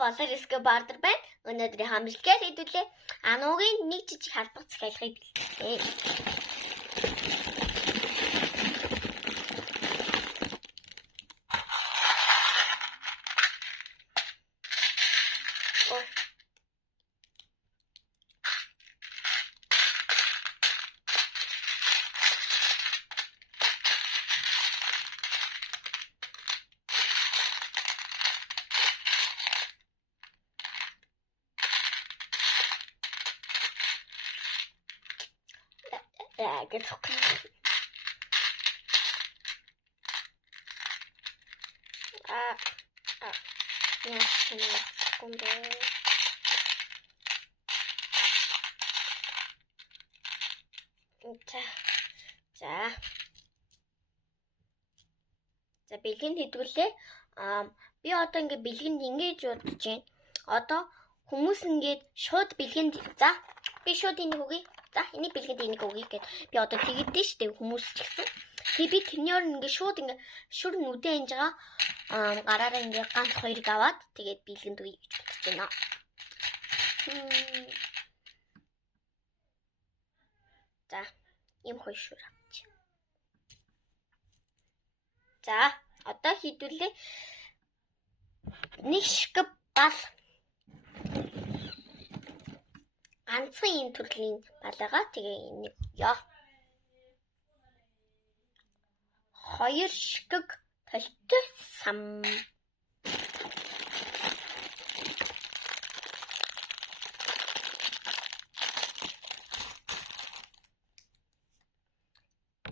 болор Эскобардер байна. Өнөөдрийн хамжилтаар хэдүүлээ. Ануугийн нэг жижиг халбах захиалгыг бэлтгэлээ. Get okay. За бэлгэнд хэдүүлээ. Би одоо ингээ бэлгэнд ингэж бодож байна. Одоо хүмүүс ингээд шууд бэлгэнд за би шууд энийг үгүй. За энийг бэлгэнд энийг үгүй гэд би одоо тэгдэж штэ хүмүүс ч гэсэн. Тэгээ би тэрнээр ингээ шууд ингээ шүр нүдэ анж байгаа гараараа ингээ ганц хоёрыг аваад тэгээд бэлгэнд үгүй гэж бодож байна. За ийм хоёр шүр авч. За одоо хийдүүлээ. Нэг шкаф бал ганцхан энэ төрлийн балгаа тэгээ энийг ёо. Хоёр шкаф толтой сам.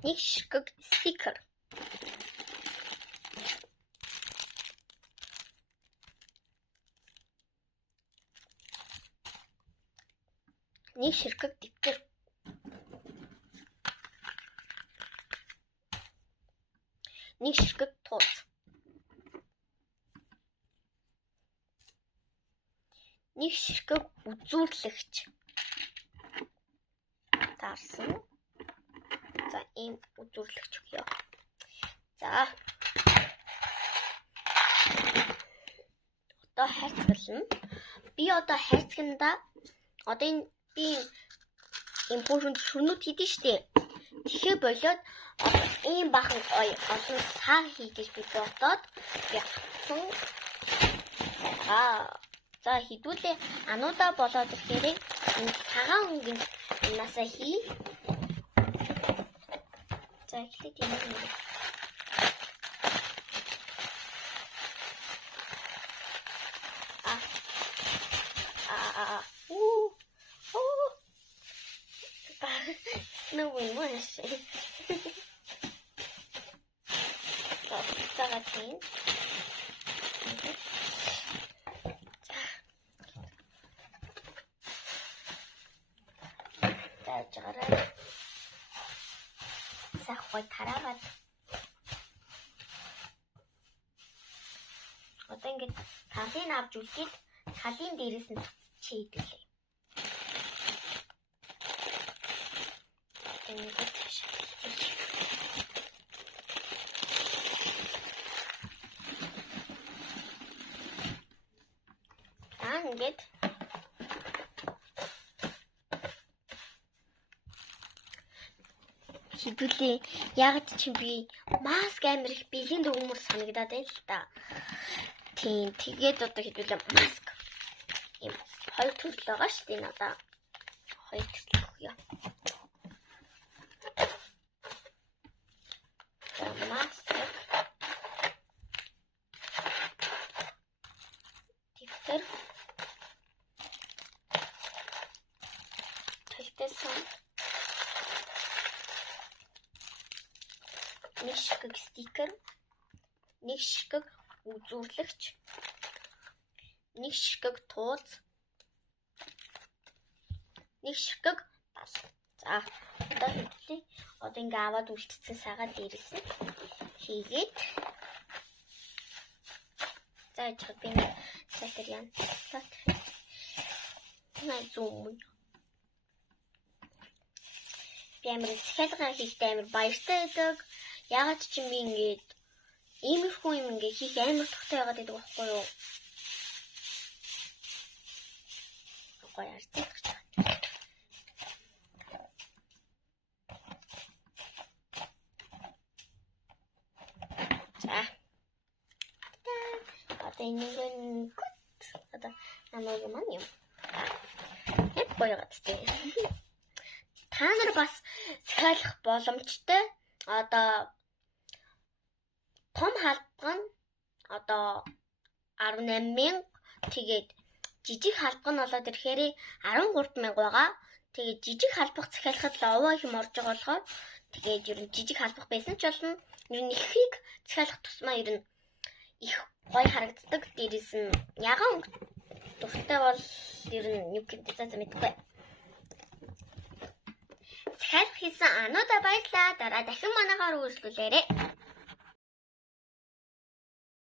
Нэг шкаф стикер. Нэг ширхэг дэвтэр. Нэг ширхэг тууз. Нэг ширхэг үзүүлэгч. Таарсан. За ийм үзүүлэгч өгье. За. Одоо хайцгална. Би одоо хайцганда одоо энэ ийм бүхэн шүрнүүд хийдэж штэ. Тэгэхээр болоод ийм бахан олон саа хийдэж би бодоод ятсан. За хідүүлээ ануудаа болоод ирэхээр энэ цагаан өнгийн насаа хий. За ихлэ тийм юм. No way, much. Одоо ингээд талын авч үлдээд талын дээрээс нь чийдэлээ. Ингээд хідүүлээ яг чи би маск амир их бэлгэнд өгмөр санагдаад байна л та. Тийм тэгээд одоо хідүүлээ маск ийм хоёр төрөл байгаа шүү дээ надаа. Хоёр төрөл өгье. Маск дэвтэр нэг ширхэг стикер, нэг ширхэг үзүүлэгч, нэг ширхэг тууз, нэг ширхэг бал. За одоо хэвлээ. Одоо ингээ аваад үлдсэн сагаа дээрээс нь хийгээд за чиг би сатер ян. Най зүүн. Би амар захиалга хийхдээ амар баяртай байдаг. Ягаад ч юм би ингээд иймэрхүү юм ингээ хийх амар тухтай байгаад байдаг байхгүй юу? гоё харагдаж байна. За. Одоо энийг одоо намайг маань юм. Хеп гоё гадтай. Та нар бас захиалах боломжтой. Одоо том халбага нь одоо 18,000 тэгээд жижиг халбага нь болоод ирэхээр 13,000 байгаа. Тэгээд жижиг халбага захиалахад л овоо их орж байгаа болохоор тэгээд ер нь жижиг халбага байсан ч болно. Ер нь ихийг захиалах тусмаа ер нь их гоё харагддаг. Дээрээс нь ягаан дуртай бол ер нь юу гэдэг за мэдгүй. Захиалах хийсэн ануудаа баярлаа. Дараа дахин манайхаар үйлчлүүлээрэй.